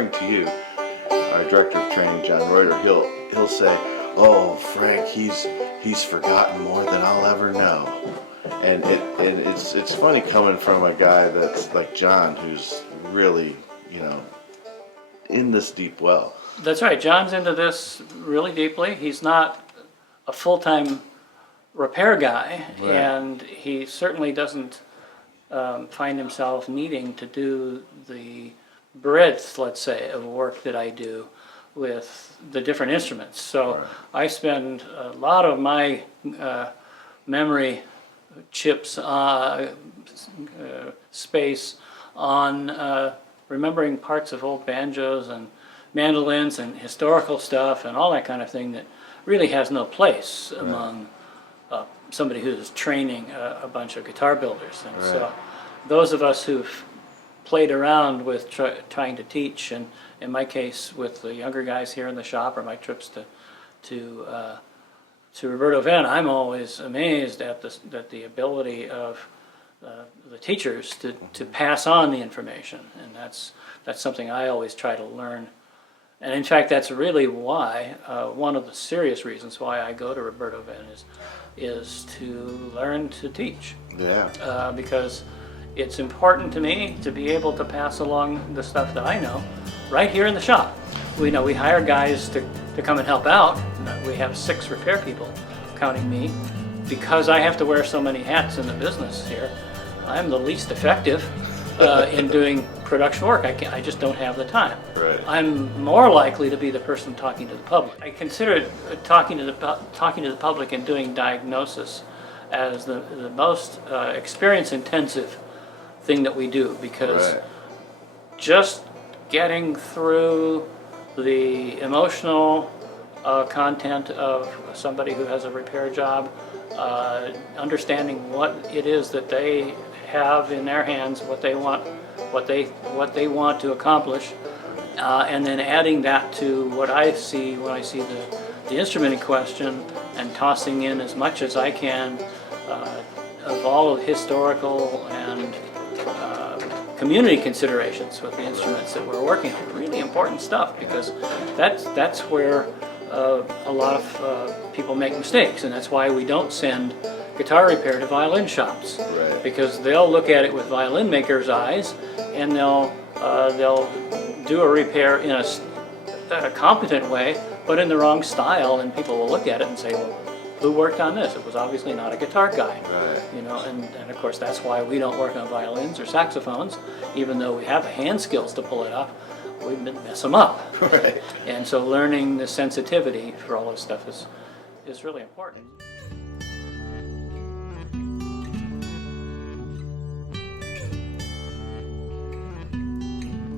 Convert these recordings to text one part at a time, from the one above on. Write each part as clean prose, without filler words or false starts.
referring to you, our director of training, John Reuter. He'll say, "Oh, Frank, he's forgotten more than I'll ever know." And it's funny coming from a guy that's like John, who's really, in this deep well. That's right. John's into this really deeply. He's not a full-time repair guy, Right. and he certainly doesn't find himself needing to do the breadth, let's say, of work that I do with the different instruments. So Right. I spend a lot of my memory chips space on remembering parts of old banjos and mandolins and historical stuff and all that kind of thing that really has no place among somebody who's training a bunch of guitar builders. And so those of us who've played around with trying to teach, and in my case with the younger guys here in the shop or my trips to Roberto-Venn, I'm always amazed at the ability of the teachers to pass on the information, and that's something I always try to learn. And in fact, that's really why one of the serious reasons why I go to Roberto-Venn is to learn to teach. Yeah. Because it's important to me to be able to pass along the stuff that I know right here in the shop. We hire guys to come and help out. We have 6 repair people, counting me. Because I have to wear so many hats in the business here, I'm the least effective in doing production work. I just don't have the time. Right. I'm more likely to be the person talking to the public. I consider talking to the public and doing diagnosis as the most experience-intensive thing that we do, because just getting through the emotional content of somebody who has a repair job, understanding what it is that they have in their hands, what they want to accomplish, and then adding that to what I see when I see the instrument in question, and tossing in as much as I can of all of historical and community considerations with the instruments that we're working on. Really important stuff, because that's where a lot of people make mistakes, and that's why we don't send guitar repair to violin shops. Right. Because they'll look at it with violin makers' eyes, and they'll do a repair in a competent way, but in the wrong style, and people will look at it and say, well, who worked on this? It was obviously not a guitar guy. Right. And of course that's why we don't work on violins or saxophones, even though we have the hand skills to pull it off. We mess them up. Right. And so learning the sensitivity for all this stuff is really important.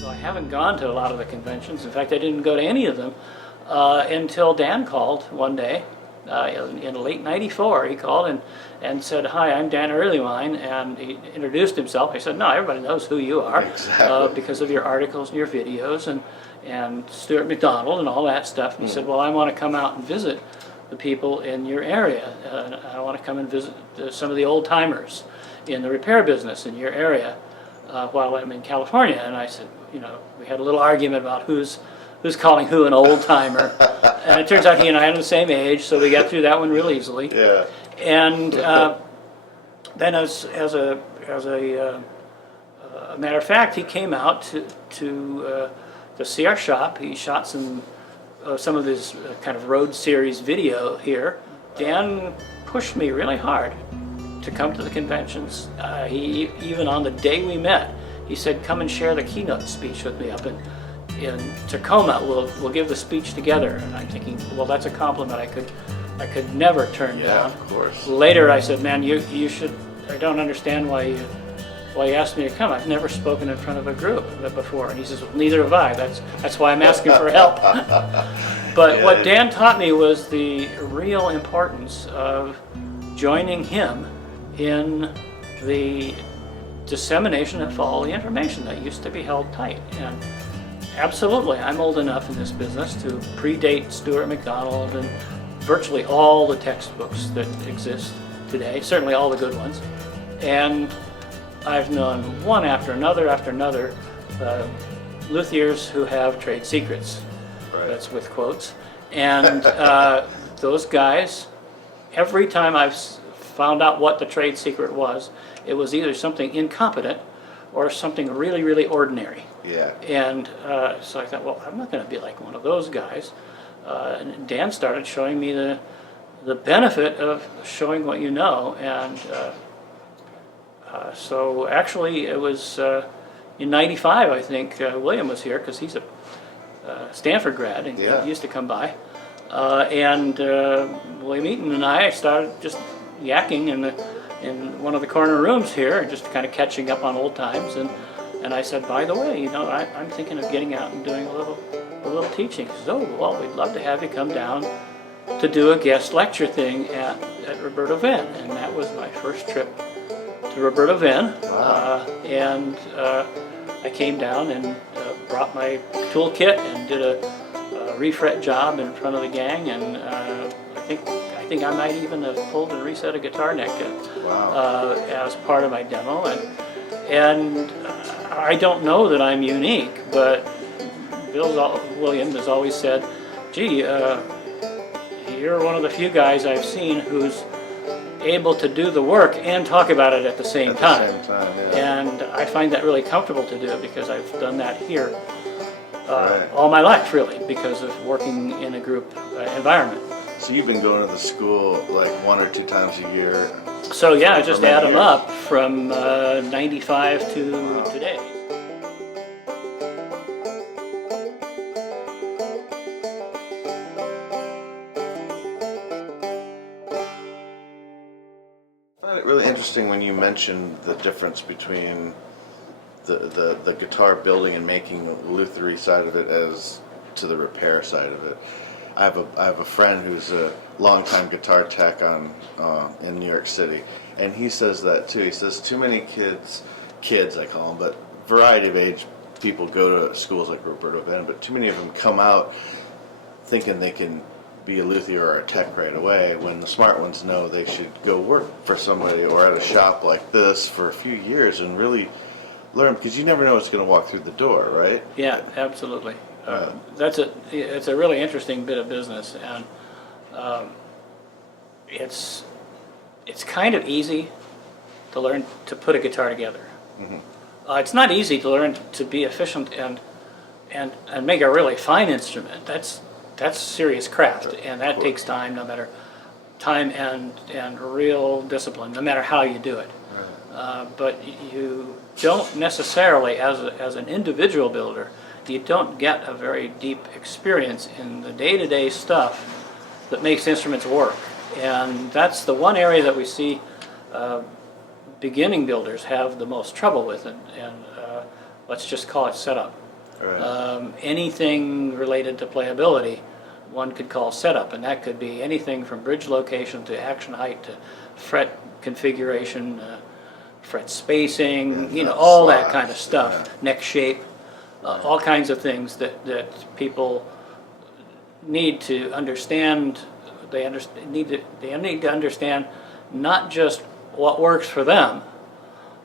So I haven't gone to a lot of the conventions. In fact, I didn't go to any of them until Dan called one day. In late '94, he called and said, "Hi, I'm Dan Earlywine," and he introduced himself. I said, "No, everybody knows who you are, Exactly. because of your articles and your videos and Stuart McDonald and all that stuff." And he said, "Well, I want to come out and visit the people in your area. I want to come and visit some of the old timers in the repair business in your area while I'm in California." And I said, we had a little argument about who's calling who an old timer, and it turns out he and I are the same age, so we got through that one real easily. Yeah. And then, as a matter of fact, he came out to see our shop. He shot some of his kind of road series video here. Dan pushed me really hard to come to the conventions. He even on the day we met, he said, "Come and share the keynote speech with me up in Tacoma. We'll give the speech together." And I'm thinking, well, that's a compliment I could never turn down. Of course. Later I said, "Man, you should. I don't understand why you asked me to come. I've never spoken in front of a group before." And he says, "Well, neither have I. That's why I'm asking for help." But what Dan taught me was the real importance of joining him in the dissemination of all the information that used to be held tight. And absolutely, I'm old enough in this business to predate Stuart McDonald and virtually all the textbooks that exist today, certainly all the good ones. And I've known one after another luthiers who have trade secrets. Right. That's with quotes. And those guys, every time I've found out what the trade secret was, it was either something incompetent or something really, really ordinary. Yeah. And so I thought, well, I'm not going to be like one of those guys. And Dan started showing me the benefit of showing what you know. And so actually it was in '95, I think, William was here because he's a Stanford grad and Yeah. he used to come by. And William Eaton and I started just yakking in one of the corner rooms here, just kind of catching up on old times. And I said, by the way, you know, I'm thinking of getting out and doing a little teaching. He says, oh, well, we'd love to have you come down to do a guest lecture thing at Roberto-Venn. And that was my first trip to Roberto-Venn. Wow. And I came down and brought my toolkit and did a refret job in front of the gang. And I think I might even have pulled and reset a guitar neck Wow. as part of my demo. And I don't know that I'm unique, but William has always said, gee, you're one of the few guys I've seen who's able to do the work and talk about it at the same time. At the same time, yeah. And I find that really comfortable to do because I've done that here Right. all my life, really, because of working in a group environment. So you've been going to the school like 1 or 2 times a year. So yeah, just For many add them years. up from '95 to today. I find it really interesting when you mentioned the difference between the guitar building and making the luthiery side of it as to the repair side of it. I have a friend who's a longtime guitar tech in New York City, and he says that too. He says too many kids I call them, but variety of age people go to schools like Roberto-Venn, but too many of them come out thinking they can be a luthier or a tech right away, when the smart ones know they should go work for somebody or at a shop like this for a few years and really learn, because you never know what's going to walk through the door, right? Yeah, absolutely. It's a really interesting bit of business, and it's kind of easy to learn to put a guitar together. Mm-hmm. It's not easy to learn to be efficient and make a really fine instrument. That's serious craft, and that takes time, no matter time and real discipline, no matter how you do it. But you don't necessarily, as an individual builder, you don't get a very deep experience in the day-to-day stuff that makes instruments work. And that's the one area that we see beginning builders have the most trouble with, and let's just call it setup. Right. Anything related to playability, one could call setup, and that could be anything from bridge location to action height to fret configuration, fret spacing, Yeah, all that slots, kind of stuff, yeah. neck shape, all kinds of things that people need to understand. They need to understand not just what works for them,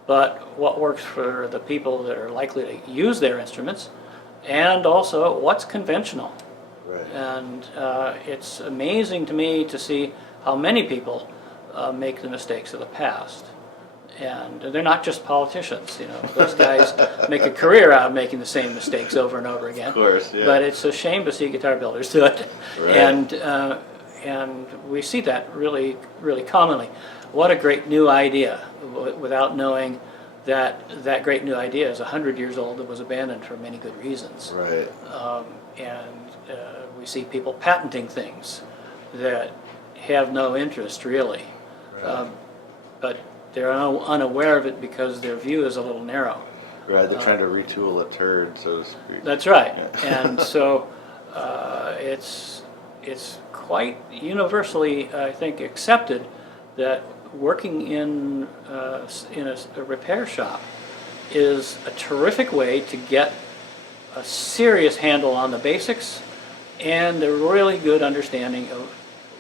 but what works for the people that are likely to use their instruments, and also what's conventional. Right. And it's amazing to me to see how many people make the mistakes of the past. And they're not just politicians, those guys make a career out of making the same mistakes over and over again. Of course, yeah. But it's a shame to see guitar builders do it. Right. And we see that really, really commonly. What a great new idea, without knowing that great new idea is 100 years old and was abandoned for many good reasons. Right. We see people patenting things that have no interest, really. Right. But they're unaware of it because their view is a little narrow. Right. They're trying to retool a turd, so to speak. That's right. Yeah. And so it's quite universally, I think, accepted that working in a repair shop is a terrific way to get a serious handle on the basics and a really good understanding of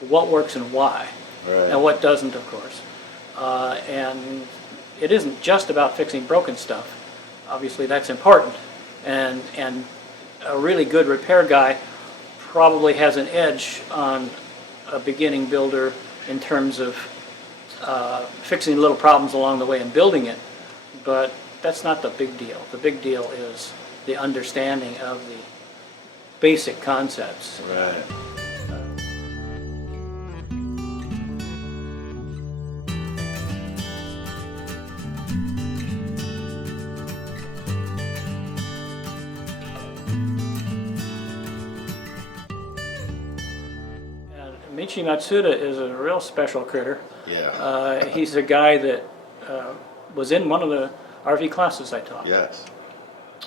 what works and why, Right. and what doesn't, of course. And it isn't just about fixing broken stuff. Obviously, that's important, and a really good repair guy probably has an edge on a beginning builder in terms of fixing little problems along the way and building it, but that's not the big deal. The big deal is the understanding of the basic concepts. Right. And Michi Matsuda is a real special critter. Yeah. He's a guy that was in one of the RV classes I taught. Yes.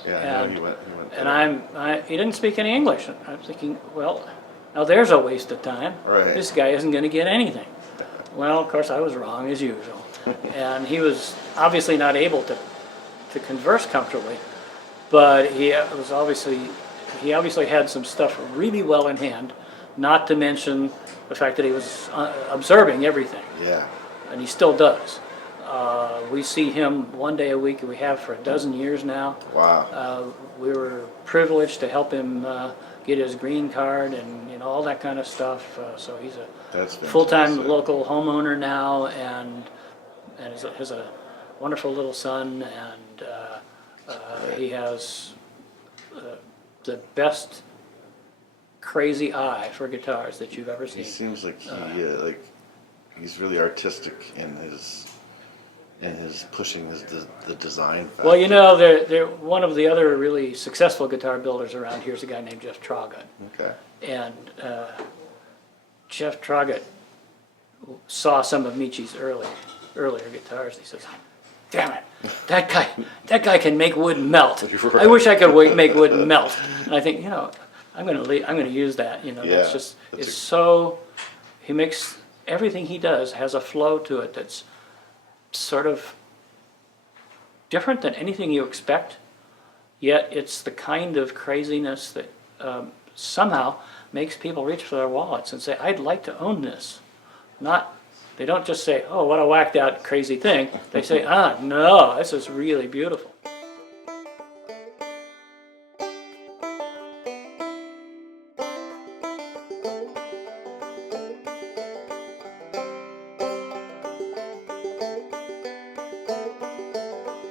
Yeah, I know And- he went And he didn't speak any English. I'm thinking, well, now there's a waste of time. Right. This guy isn't going to get anything. Well, of course, I was wrong as usual. And he was obviously not able to converse comfortably, but he obviously had some stuff really well in hand, not to mention the fact that he was observing everything, Yeah. and he still does. We see him one day a week, and we have for a dozen years now. Wow. We were privileged to help him get his green card and all that kind of stuff. So he's a That's full-time fantastic. local homeowner now, and has a wonderful little son, and he has the best crazy eye for guitars that you've ever He seen. seems like he's really artistic in his pushing the design factor. Well, they're one of the other really successful guitar builders around here is a guy named Jeff Traugott. Okay. And Jeff Traugott saw some of Michi's earlier guitars. He says, "Damn it, that guy can make wood melt. I wish I could make wood melt." And I think, I'm going to use that. Yeah, he makes everything he does has a flow to it that's sort of different than anything you expect. Yet it's the kind of craziness that somehow makes people reach for their wallets and say, "I'd like to own this." They don't just say, "Oh, what a whacked out crazy thing." They say, "No, this is really beautiful."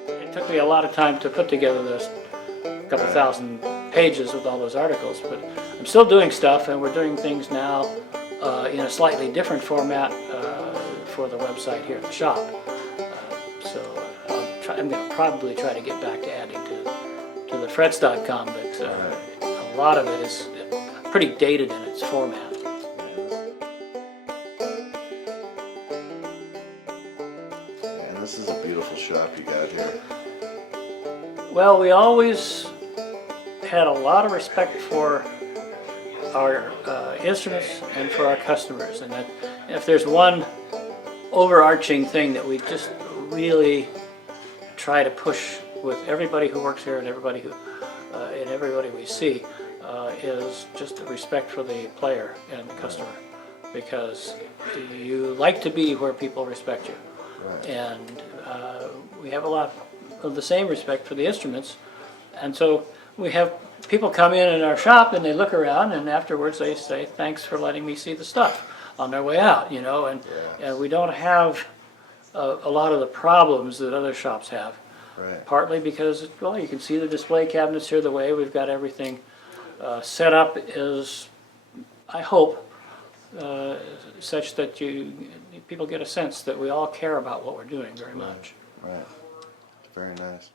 It took me a lot of time to put together this couple thousand pages with all those articles, but I'm still doing stuff, and we're doing things now in a slightly different format for the website here at the shop. I'm going to probably try to get back to adding to the frets.com, but a lot of it is pretty dated in its format. And this is a beautiful shop you got here. Well, we always had a lot of respect for our instruments and for our customers, and that if there's one overarching thing that we just really try to push with everybody who works here and everybody we see is just the respect for the player and the customer, because you like to be where people respect you. Right. And we have a lot of the same respect for the instruments, and so we have people come in our shop and they look around, and afterwards they say, "Thanks for letting me see the stuff," on their way out, and we don't have a lot of the problems that other shops have. Right. Partly because, well, you can see the display cabinets here, the way we've got everything set up is, I hope, such that people get a sense that we all care about what we're doing very much. Right. Very nice.